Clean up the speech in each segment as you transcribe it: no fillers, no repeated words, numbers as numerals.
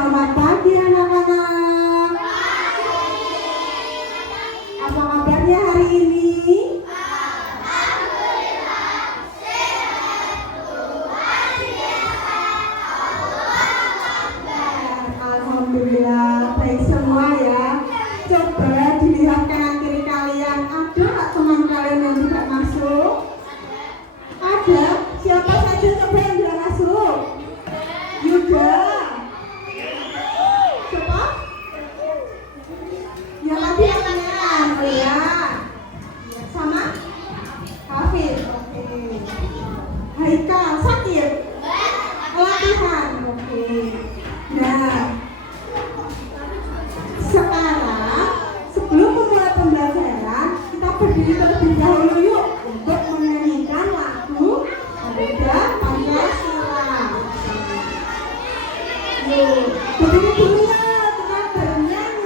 Selamat pagi anak-anak. Apa kabarnya hari ini? Alhamdulillah baik semua ya. Coba dilihat kanan kiri kalian, ada nggak teman kalian yang tidak masuk? Ada? Siapa saja coba yang tidak masuk? Yuda. Coba? Ya tadi yang pangeran, oh ya. Sama? Hafid, oke. Haikal, Sakir. Latihan, oke. Nah, sekarang sebelum memulai pembelajaran, kita berdiri terlebih dahulu yuk untuk menyanyikan lagu Pemuda Pancasila. Yuk, berdiri dulu ya, kita bernyanyi.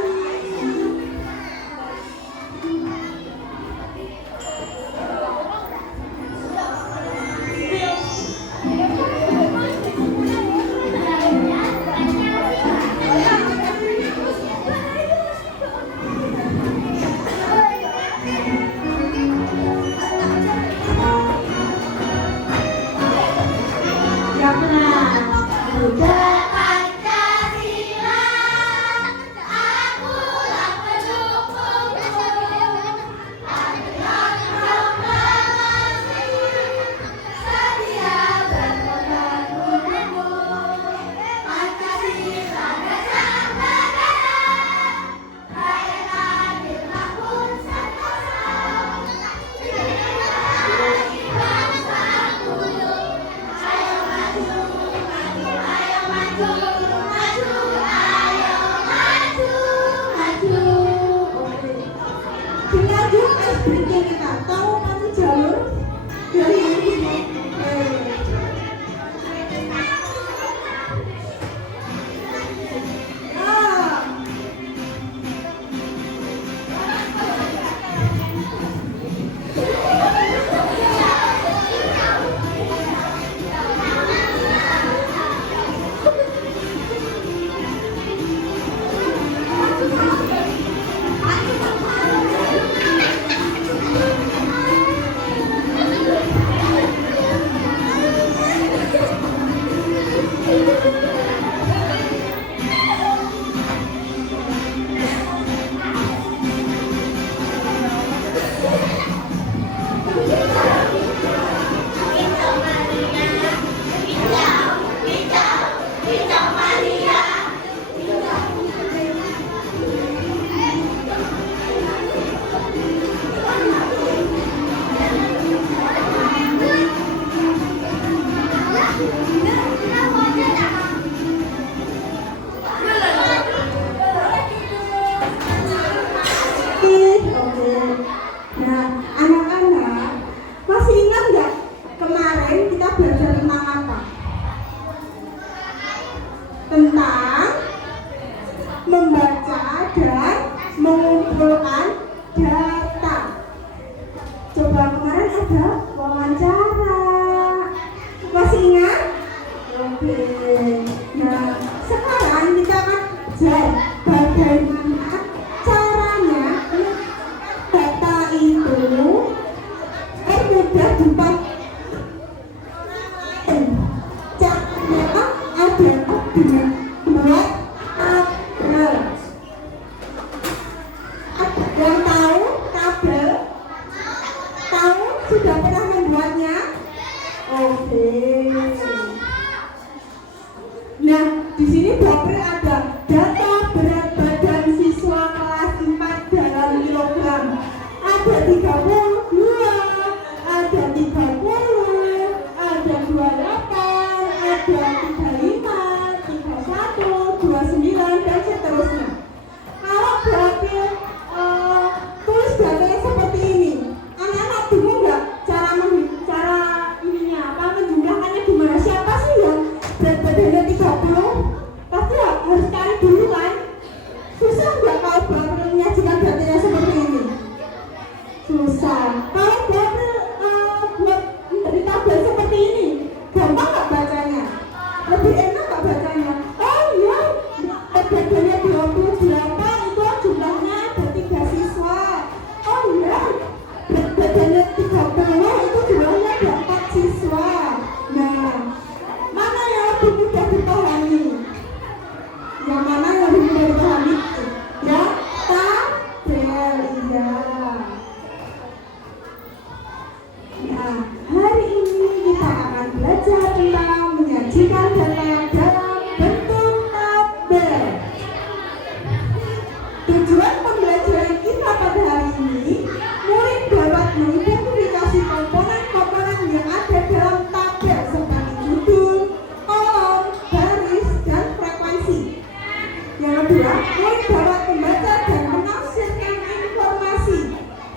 Ya pernah. Pemuda Pancasila, akulah pendukungmu. Patriot proklamasi, setia berpegang untukmu. Pancasila dasar negara, rakyat adil makmur sentosa. Generasi bangsa kudus, ayo maju, maju, ayo maju, maju, ayo maju, maju. Dilanjut berikutnya kita tahu maju jalur dari ini. Oke. Nah, anak-anak masih ingat nggak kemarin kita belajar tentang apa? Tentang membaca dan mengumpulkan data. Coba kemarin ada wawancara. Masih ingat? Oke. Nah, sekarang kita akan belajar bagaimana caranya data itu mudah dipakai. Caranya adalah dengan membuat tabel. Ada yang tahu tabel? Tahu? Sudah pernah membuatnya? Oke. Nah, di sini Baper ada data berat badan siswa kelas 4 dalam kilogram. Ada 32, ada 30, ada 28, ada 35, 31, 29 dan seterusnya. Kalau Baper tulis datanya seperti ini, anak-anak bingung nggak cara ininya apa menjumlahkannya gimana? Siapa sih yang berat badannya 30? Pasti harus tabel. Tujuan pembelajaran kita pada hari ini, murid dapat mengidentifikasi komponen-komponen yang ada dalam tabel seperti judul, kolom, baris, dan frekuensi. Yang kedua, murid dapat membaca dan menafsirkan informasi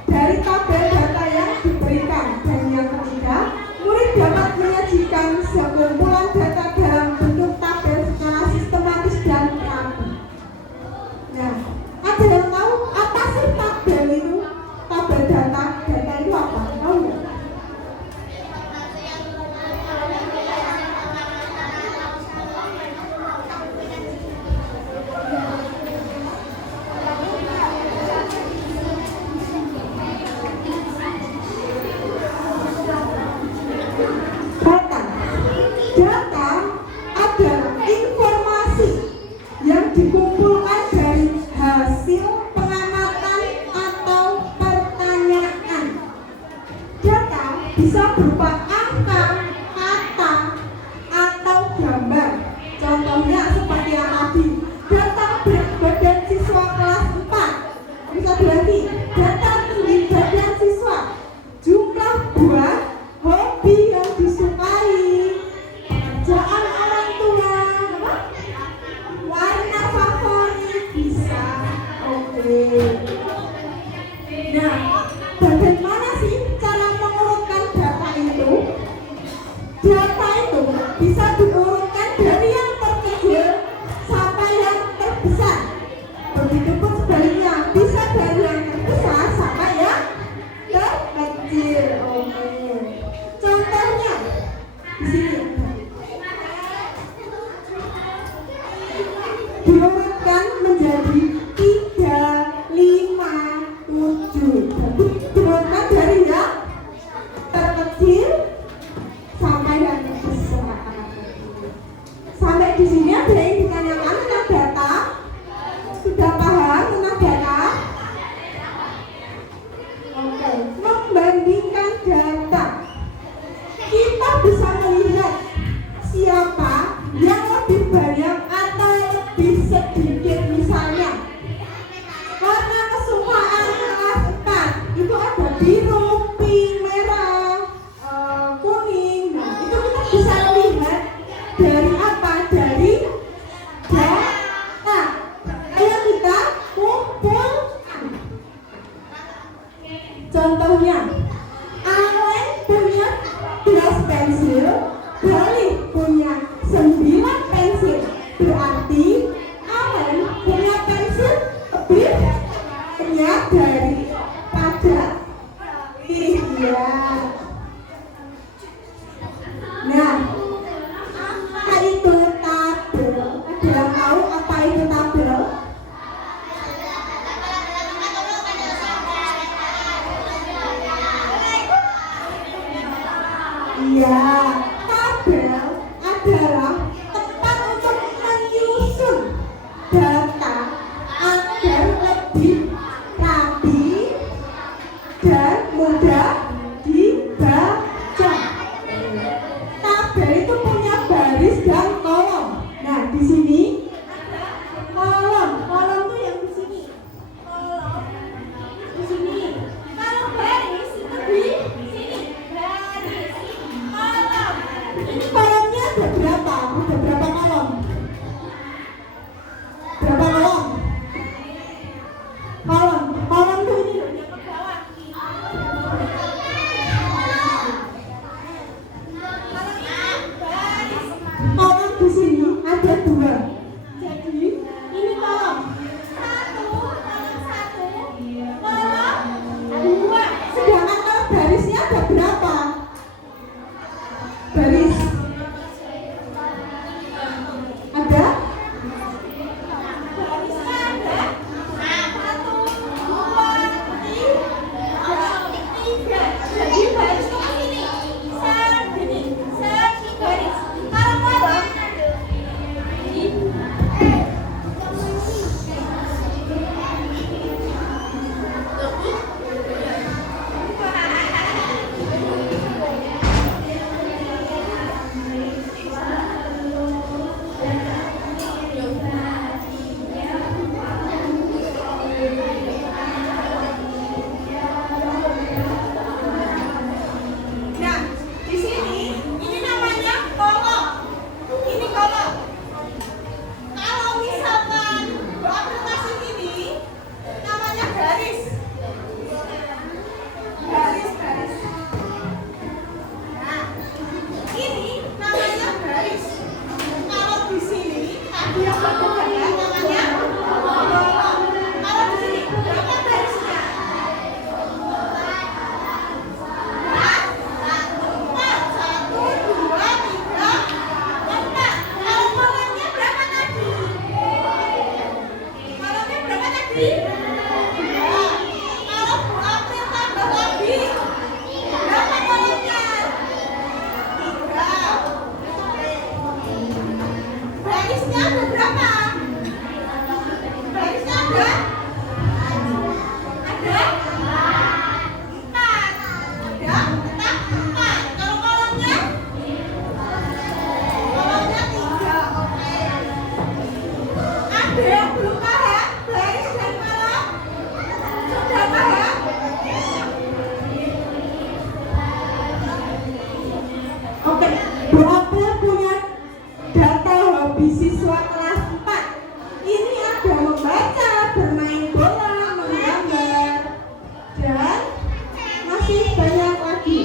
dari tabel data yang diberikan. Dan yang ketiga, murid dapat menyajikan sekumpulan data dalam bentuk tabel secara sistematis dan rapi. Nah, ada yang tahu apa sih tabel itu? Tabel data itu apa? Tahu nggak? Data adalah informasi yang dikumpulkan dari hasil pengamatan atau pertanyaan. Data bisa berupa angka, kata, atau gambar. Contohnya seperti yang tadi, data berat badan siswa kelas 4. Bisa berarti data tinggi badan siswa, jumlah buah, hobi yang disukai, pekerjaan orang tua, warna favorit. Yang belum paham, baris dan malam. Sudah paham? Oke, Bu April punya data hobi siswa kelas 4. Ini ada membaca, bermain bola, menggambar, dan masih banyak lagi.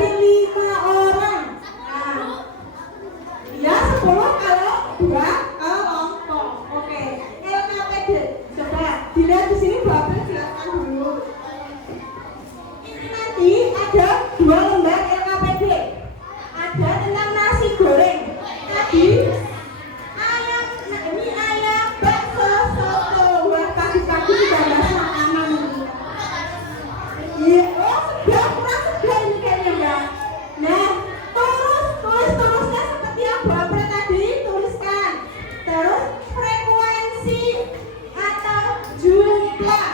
dari 5 orang. Nah, ya 10 kalau 2 kelompok. Oke, LKPD. Coba dilihat di sini Bu April jelaskan dulu. Ini nanti ada 2 lembar LKPD. Ada tentang nasi goreng. Tadi ayam, mie ayam, bakso, soto. Wah, pagi-pagi sudah bahas makanan ini. Iya, oh sudah kurang sudah ini kayaknya Mbak. Nah, tulisnya seperti yang Bu April tadi tuliskan. Terus frekuensi atau jumlah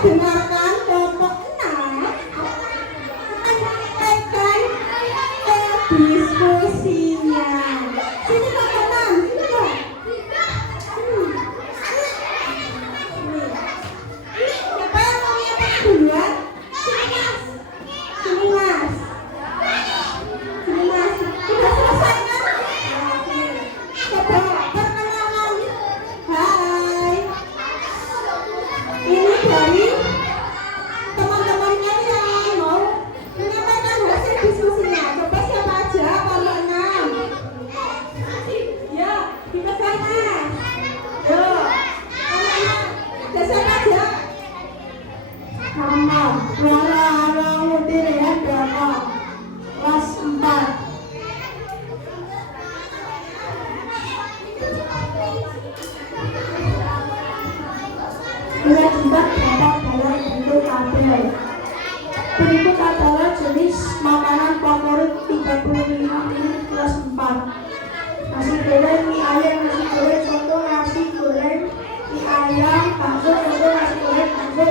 Dengarkan kelompok 6 menyampaikan diskusinya. Sini kelompok 6, sini dong. Siapa yang mau nyampein duluan? Sini mas. Sini mas. Sini mas. Sudah selesai kan? Oke. Coba perkenalan. Hai. Ini dari teman-temannya yang mau menyampaikan hasil diskusinya. Coba siapa aja kelompok 6? Ya, dipegang mas. Yo, kelompok 6. Ada siapa aja? Mama, Rara Mudir ya, berapa? Kelas 4. Kewajiban dapat dalam bentuk tabel. Berikut adalah jenis makanan favorit 35 ini kelas 4. Nasi goreng, mie ayam, nasi goreng, soto, nasi goreng, mie ayam, bakso, soto, nasi goreng, bakso,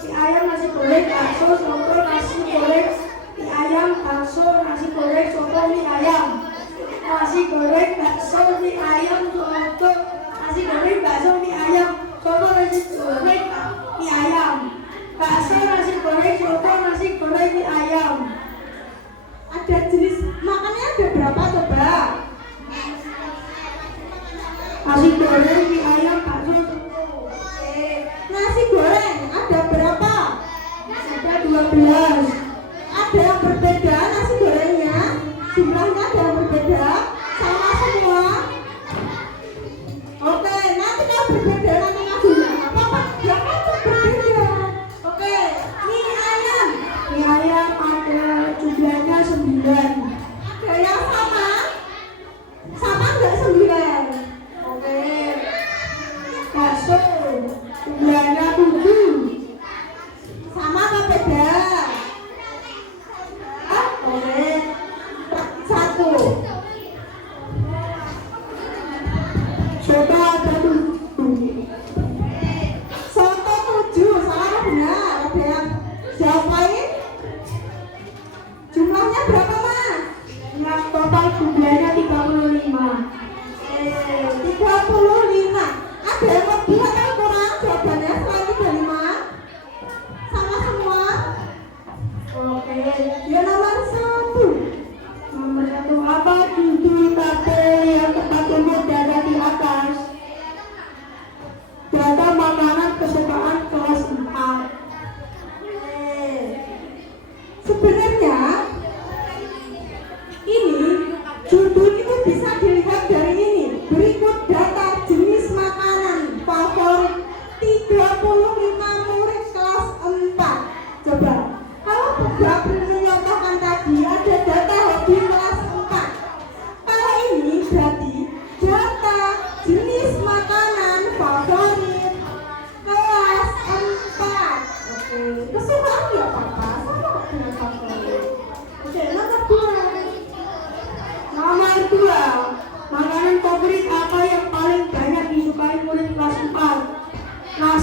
mie ayam, nasi goreng, bakso, soto, nasi goreng, mie ayam, bakso, nasi goreng, soto, mie ayam, nasi goreng, bakso, mie ayam, soto, nasi goreng, bakso, mie ayam, soto, nasi goreng, mie ayam, bakso, nasi goreng, soto, nasi goreng, mie ayam. Ada jenis makannya ada berapa coba? Nasi goreng, mie ayam, bakso, soto. Nasi goreng ada berapa? Ada 12. Ada yang berbeda nasi gorengnya? Jumlahnya ada yang berbeda? Sama semua? Oke, nanti kalau berbeda nanti ngajunya apa-apa, jangan berbeda. Oke, mie ayam. Mie ayam ada jumlahnya 9. Ada yang sama? Sama enggak 9? Oke. Bakso jumlahnya 7.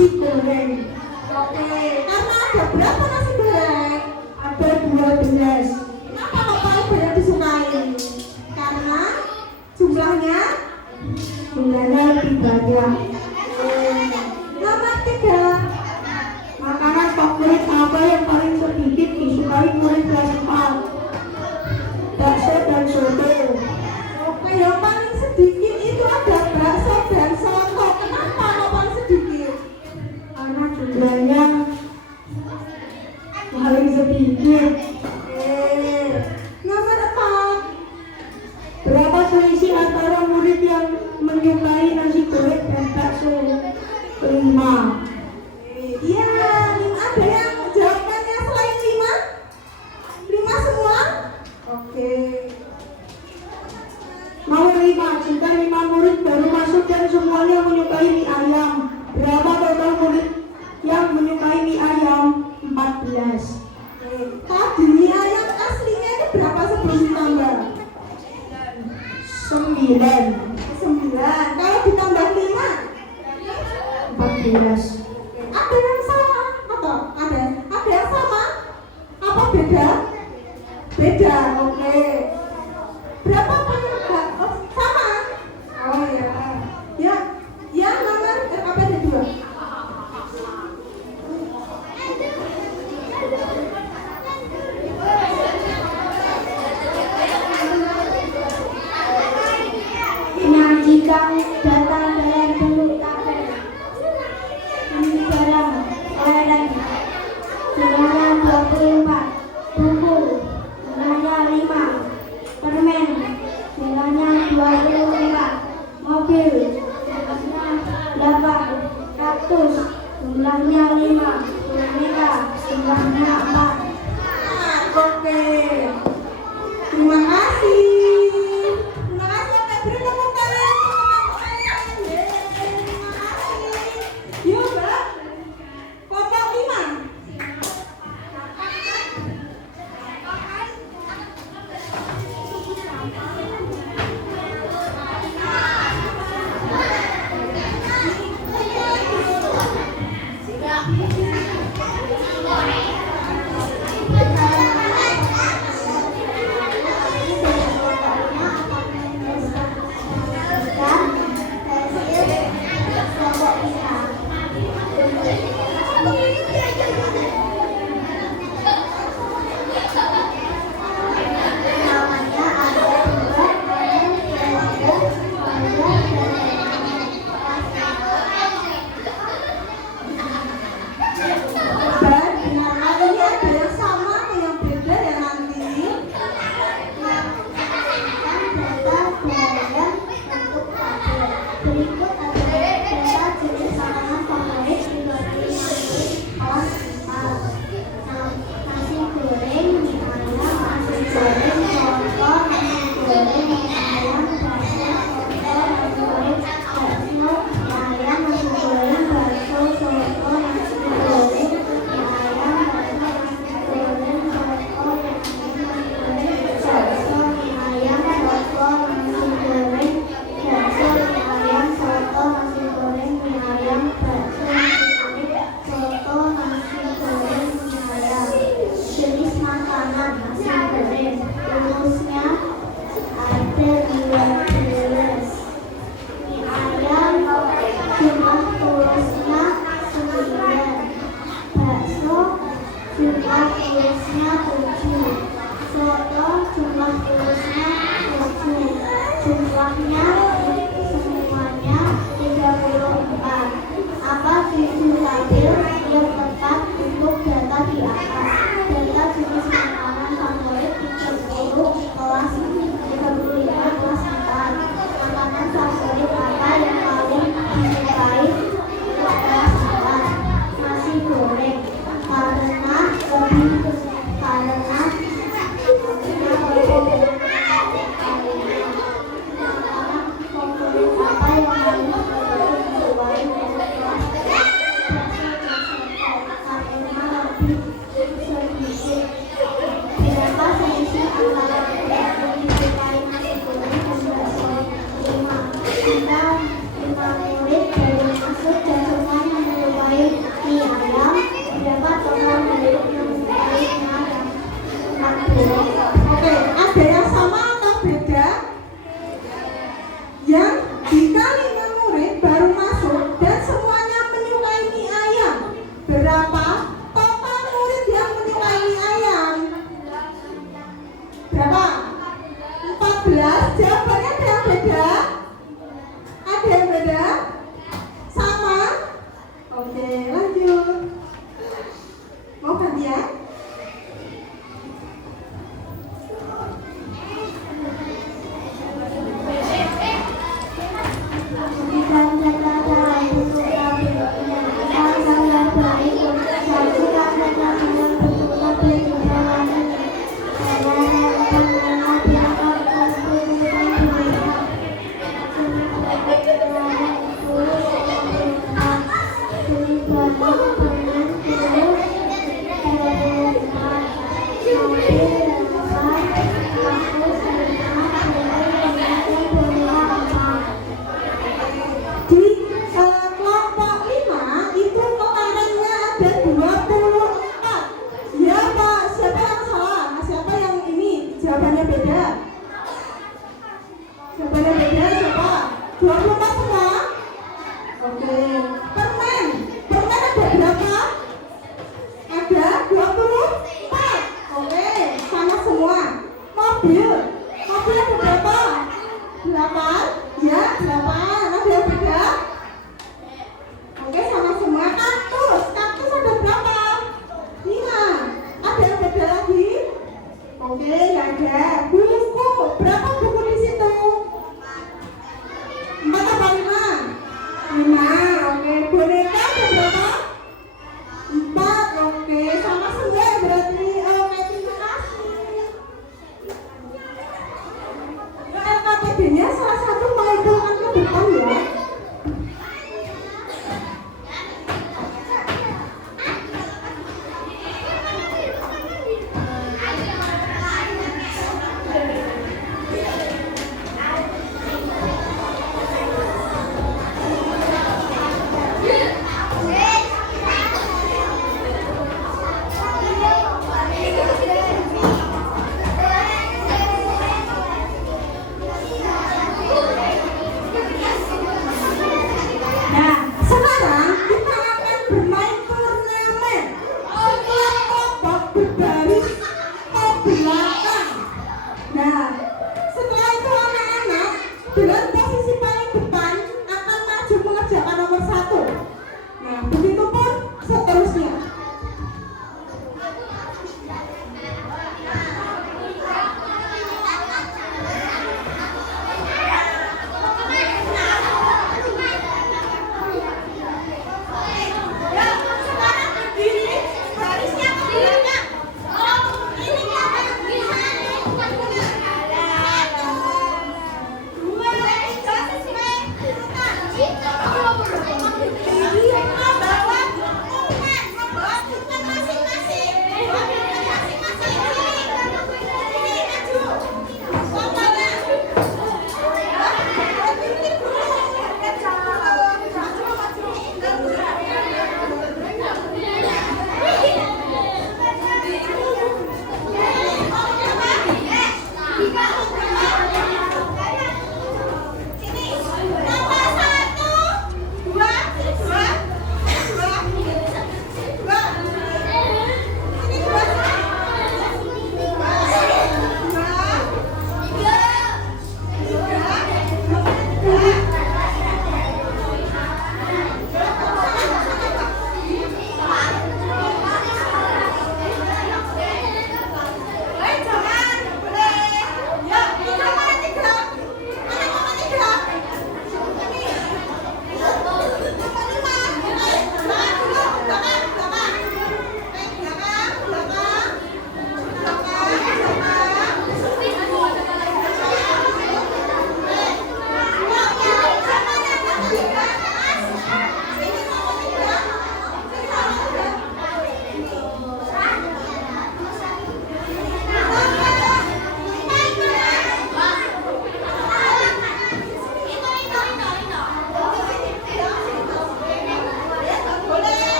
nasi goreng. Oke, karena ada berapa nasi goreng? Ada 12. Kenapa kok paling banyak disukai? Karena jumlahnya lebih banyak. Nomor 3. Makanan favorit apa yang paling sedikit disukai murid kelas 4? Bakso dan soto. Oke, yang paling sedikit itu ada bakso dan soto. Kenapa kok paling sedikit? Karena jumlahnya paling sedikit. Nomor 4. Berapa selisih antara murid yang menyukai nasi goreng dan bakso? 5. Iya, 5. Ada yang jawabannya selain 5? 5 semua? Oke. Nomor 5. Jika 5 murid baru masuk dan semuanya menyukai mie ayam, berapa total murid yang menyukai mie ayam? 14. Tadi mie ayam aslinya itu berapa sebelum ditambah? 9. Kalau ditambah 5? 14. Ada yang salah atau ada yang sama? Apa beda? Beda. Oke. Berapa penyebab? Oh, sama. Oh ya. Ya nomor RKPD 2. Menyajikan data dalam bentuk tabel. Ini barang lereng jumlahnya 24, buku jumlahnya 5, permen jumlahnya 24, mobil jumlahnya 8, kaktus jumlahnya 5, boneka jumlahnya 4. Oke. Terima kasih. Terima kasih. Oke, beri tepuk tangan. Terima kasih. Yuk, Mbak. Kelompok 5. Barang permen puluh 24. Mobil lewat kampus 5 Di kelompok 5 itu kemarinnya ada 24. Ya Pak, siapa yang salah? Nah, siapa yang ini? Jawabannya beda. Jawabannya beda siapa? 24 semua? Oke. Permen ada berapa?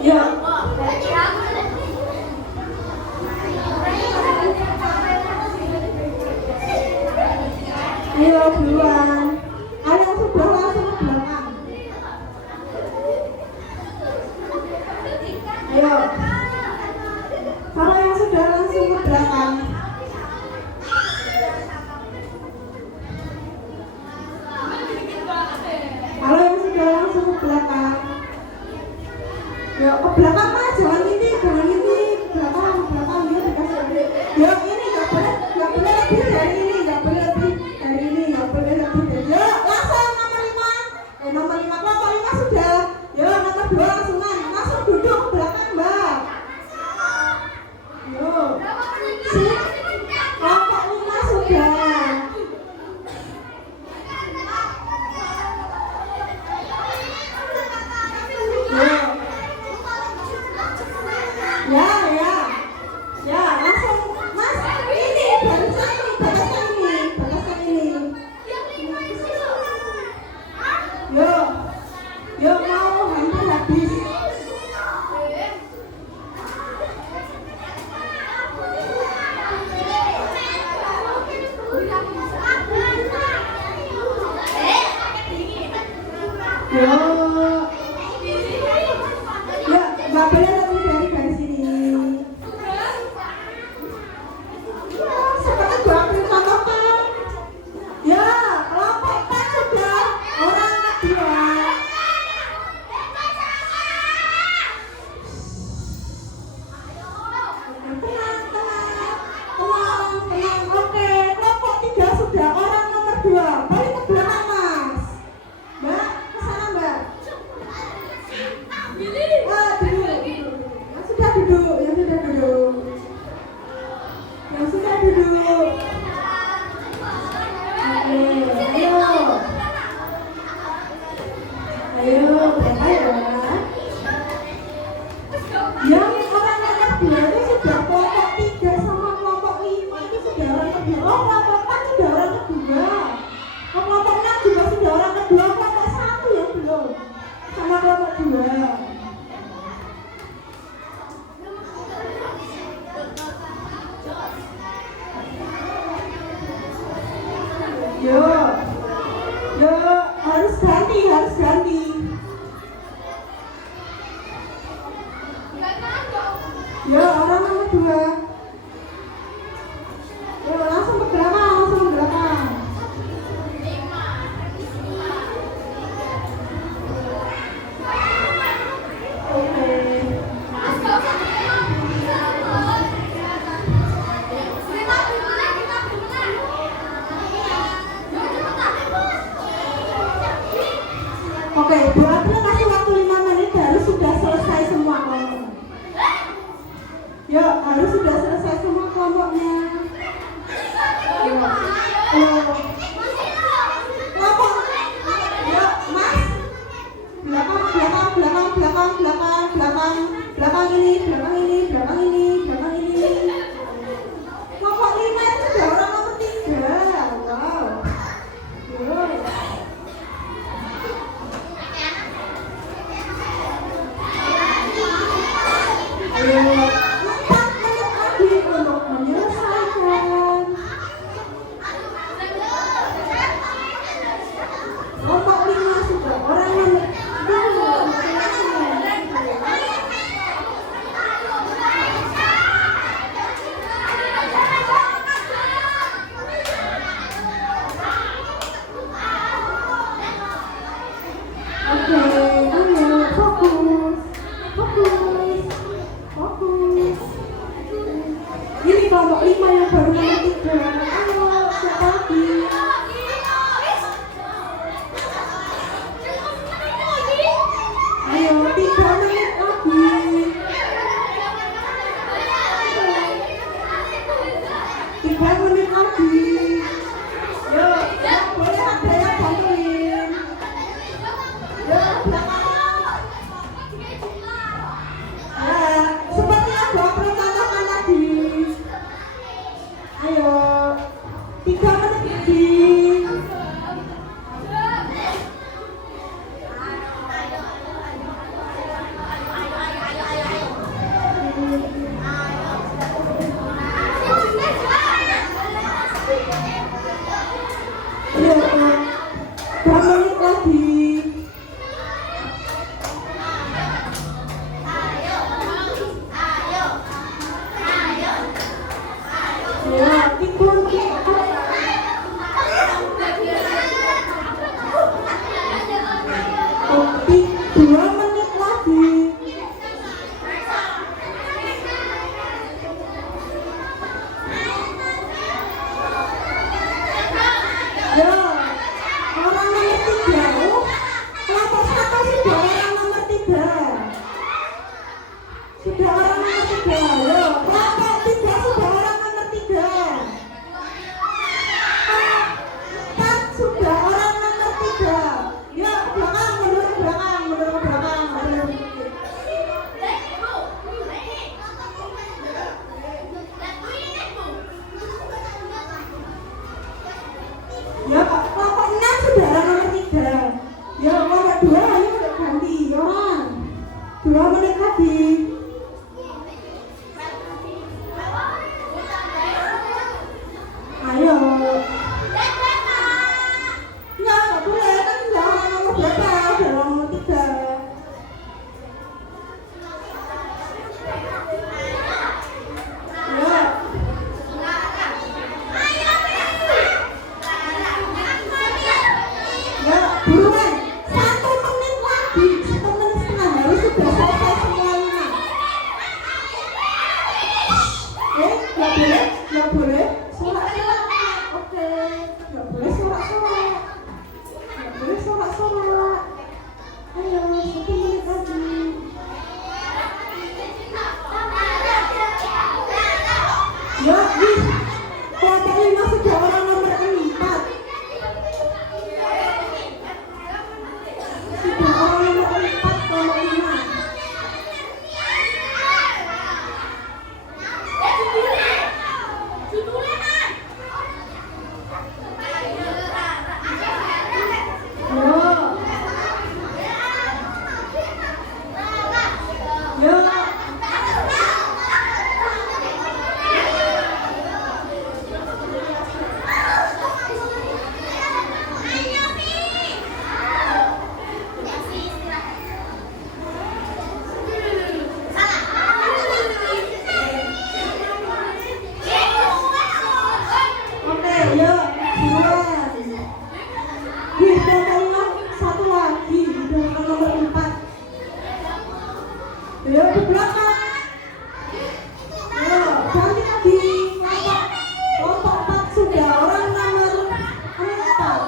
Ya. Ayo duluan. Ayo yang sebelah langsung ke belakang. Ayo. Kalau yang sudah langsung ke belakang. Kalau yang sudah langsung ke belakang. Yuk ke belakang mas, jangan ini, belakang dia dikasih ini. Yuk ini nggak boleh lebih dari ini, nggak boleh lebih dari ini, nggak boleh lebih dari. Yuk langsung nomor 5, nomor 5 kelompok 5 sudah. Yuk nomor 2 langsung duduk ke belakang mbak. Yuk, sip. Kelompok 5 sudah. Ya, langsung mas, ini batasan ini. Yuk mau hampir habis. Ya, nggak boleh lebih dari garis ini. Seperti gua contohkan. Ya, kelompok 4 sudah. Orang kedua. Tenang. Oke, kelompok 3 sudah. Orang nomor 2. Balik ke belakang mas. Mbak, kesana mbak. Duduk. Yang sudah duduk. Oke, ayo berapa ya? Yang orang nomor 2 itu sudah kelompok 3 sama kelompok 5 itu sudah orang kedua. Oh, kelompok 4 sudah orang kedua. Oh, kelompok 6 juga sudah orang kedua. Kelompok 1 yang belum sama kelompok 2. Yuk, harus ganti. Yuk, orang nomor 2. Yuk, langsung ke belakang. Oke. Oke, Bu April kasih waktu 5 menit, harus sudah selesai semua kelompok. Yuk, harus sudah selesai semua kelompoknya. Kelompok. Yuk, Mas. Belakang ini. Kelompok 5 itu sudah orang nomor 3. Wow. Yuk. Ayo, 4 menit lagi untuk menyelesaikan. Kelompok 5 sudah orang nomor 2. Kelompok 5 yang baru nomor 3. Ayo, siapa lagi? Ayo, 3 menit lagi. 3 menit lagi. Yuk, boleh ada yang bantuin. Yuk, belakang. Seperti yang gua percontohkan tadi. Ayo. tidur Oke, 2 menit lagi. Yo, orang nomor 3. Kelompok 1 sudah orang nomor 3. Sudah orang nomor 3. Yo, kelompok 3 sudah orang nomor 3. 4 sudah orang nomor 3. Yo, ke belakang, mundur ke belakang, mundur ke belakang, mundur dikit. Ya, kelompok 6 sudah orang nomor 3. Ya, kelompok 2 ayo udah ganti, orang 2 menit lagi. Ayo. Nggak boleh, kan udah orang nomor berapa? Udah orang nomor 3. Ya. Ya, buruan. 1 menit lagi. 1 menit setengah baru sudah selesai semuanya. Nggak boleh, nggak boleh. Sorak-sorak. Oke, nggak boleh sorak-sorak. Nggak boleh sorak-sorak. Ayo, 1 menit lagi. Ya, wih. Kelompok 5 sudah orang nomor 4. Sudah orang nomor 4, kelompok 5. Yo. Yo. Oke, yo, buruan. Wih, contohnya 1 lagi, udah orang nomor 4. Yo, di belakang. Yo, ganti lagi. Kelompok 4 sudah orang nomor 4.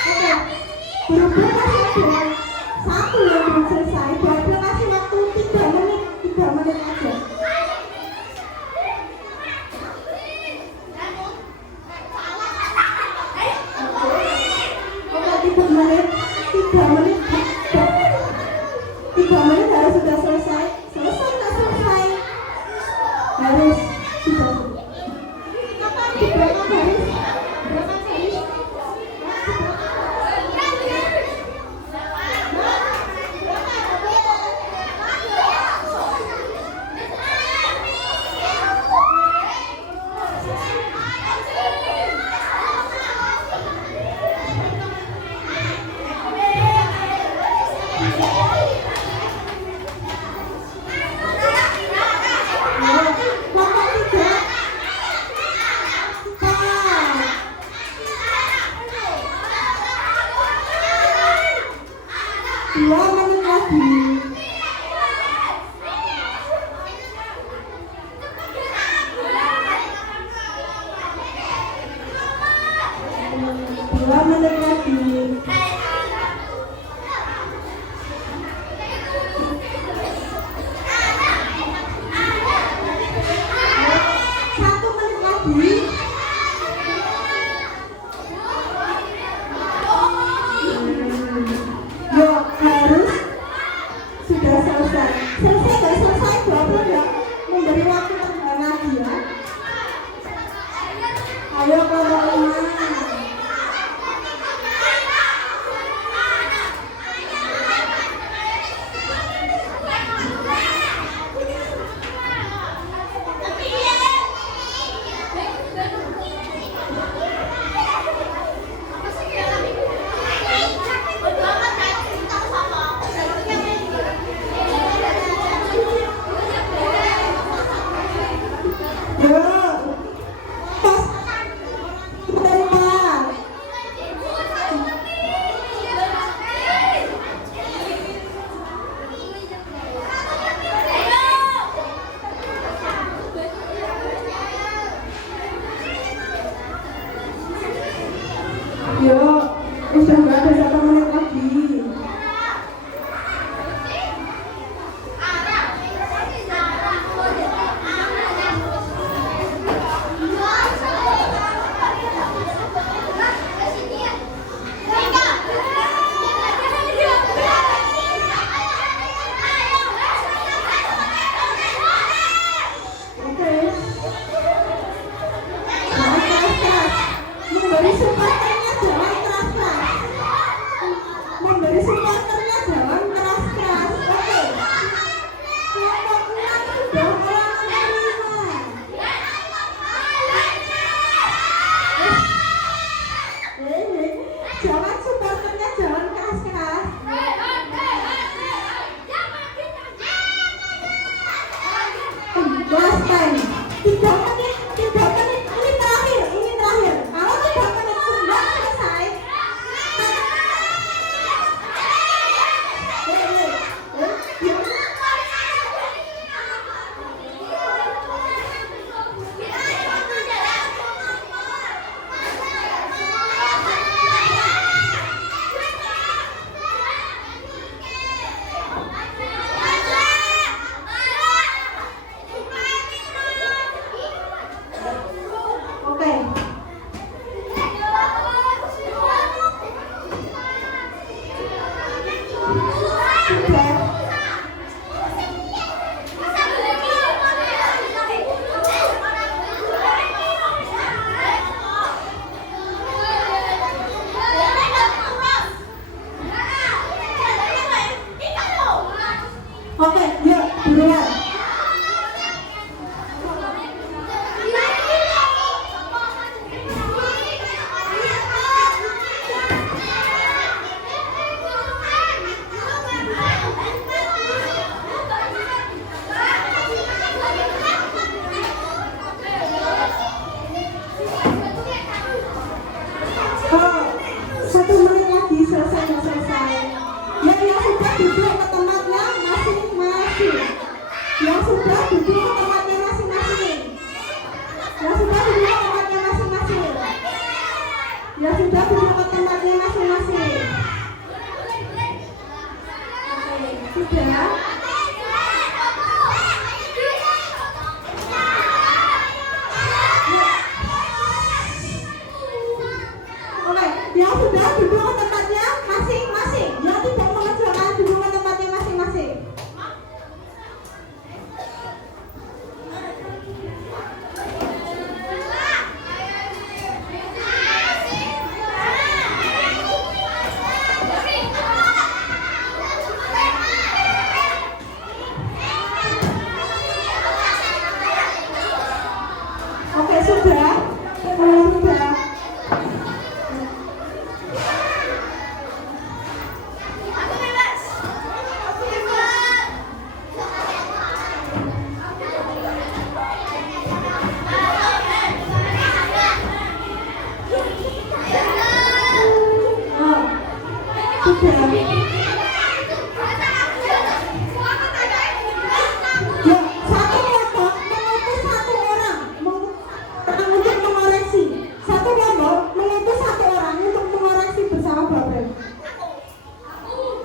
Oke, buru-buru kasih dua. 1 yang belum selesai, buru-buru kasih waktu 3 menit. 3 menit aja. Oke, 3 menit. 3 menit. 3 menit harus sudah selesai. Selesai nggak selesai? Harus sudah. Apa di belakang garis? Belakang garis. Dua menit lagi. Dua menit lagi. Satu menit lagi. Yo, harus Oke, yuk, duluan. Oh, 1 menit lagi selesai nggak selesai. Yang sudah duduk ke tempatnya masing-masing. Yang sudah duduk ke tempatnya masing-masing. Yang sudah duduk ke tempatnya masing-masing. Yang sudah duduk ke tempatnya masing-masing. Oke, sudah. Oke, yang sudah duduk ke tempatnya masing-masing. Yang tidak mengerjakan duduk ke tempatnya masing-masing. Oke, sudah. Sudah. Oh, sudah. Ya, satu kelompok mengutus satu orang untuk mengoreksi. Satu kelompok mengutus satu orang untuk mengoreksi bersama Babel.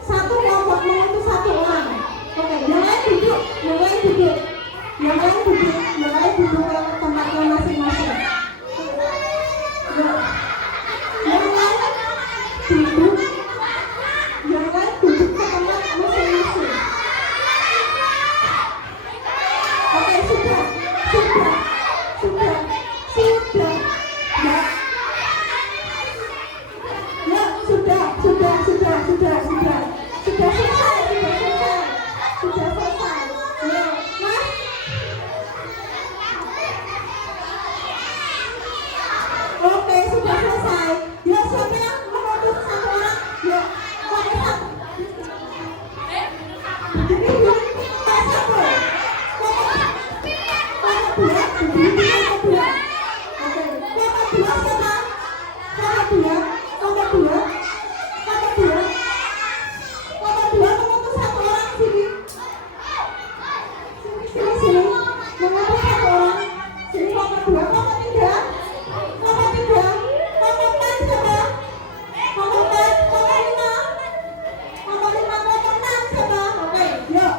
Satu kelompok mengutus satu orang. Oke, yang lain duduk, yang lain duduk, yang lain duduk, yang lain duduk ke tempatnya masing-masing. Ya. Yang lain duduk, yang lain duduk ke tempat masing-masing. Oke, sudah. Ya. Ya, sudah selesai. Ya, Mas. Oke, sudah selesai. Ya, siapa yang mengutus satu orang? Ya, pakai satu. Ini satu. Pakai dua. Pakai dua. Oke, pakai dua siapa? Pakai dua. Pakai dua. Pakai dua. Pakai dua mengutus satu orang sini. Sini. Mengutus satu orang. Sini pakai dua. Pakai tiga. Pakai tiga. Pakai empat siapa? Pakai empat. Pakai lima. Pakai lima. Pakai enam siapa? Oke, yuk.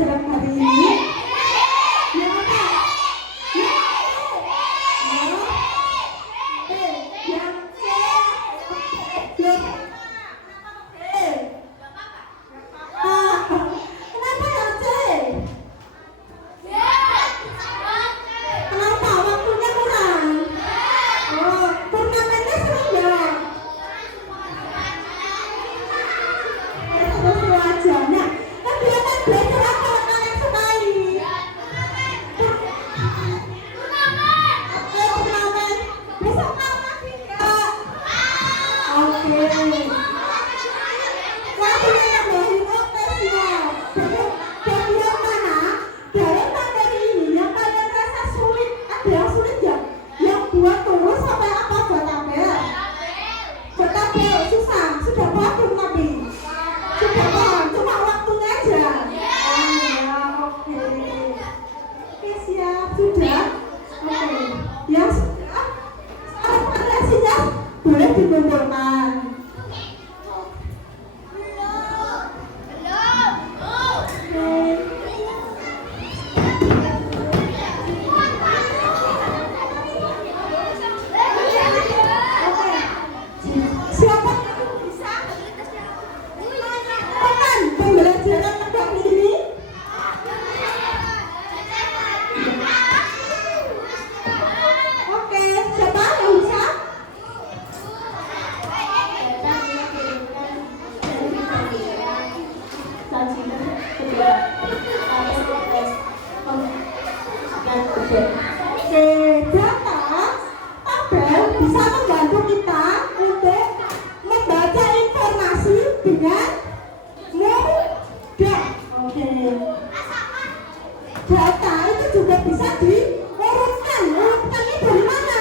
pelajaran hari ini? Ya apa? Ya, yang C. Yang kenapa yang C? Kenapa waktunya kurang? Oh, turnamennya seru nggak? Seru aja. Nah, kegiatan belajar apa yang kalian sukai? Oke, turnamen. Besok mau lagi nggak? Oke. Waktunya nambahin tes ya. Bagian mana? Dalam materi ini yang kalian rasa sulit, ada yang sulit ya? Yang buat turun sampai apa buat tabel? Buat tabel susah, sudah paham tapi sudah paham, cuma waktunya aja. Oh ya, oke. Oke siap, sudah. Oke, yang sudah. Sekarang variasinya boleh dikumpulkan. Siapa yang bisa tekan pembelajaran tegak ini? Oke, siapa yang bisa? Oke, data tabel bisa membantu kita untuk membaca informasi dengan mudah. Oke. Data itu juga bisa diurutkan. Urutkannya dari mana?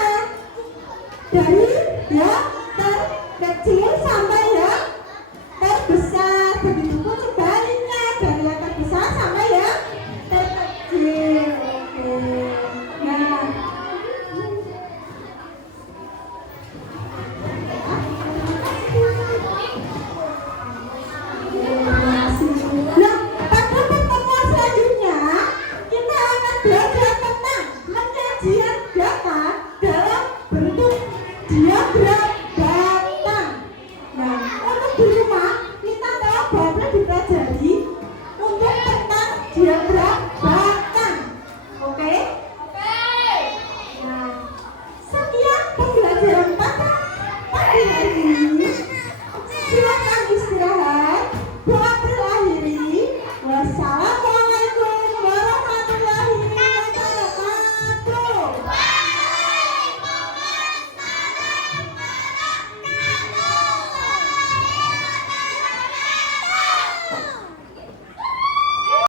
Dari yang terkecil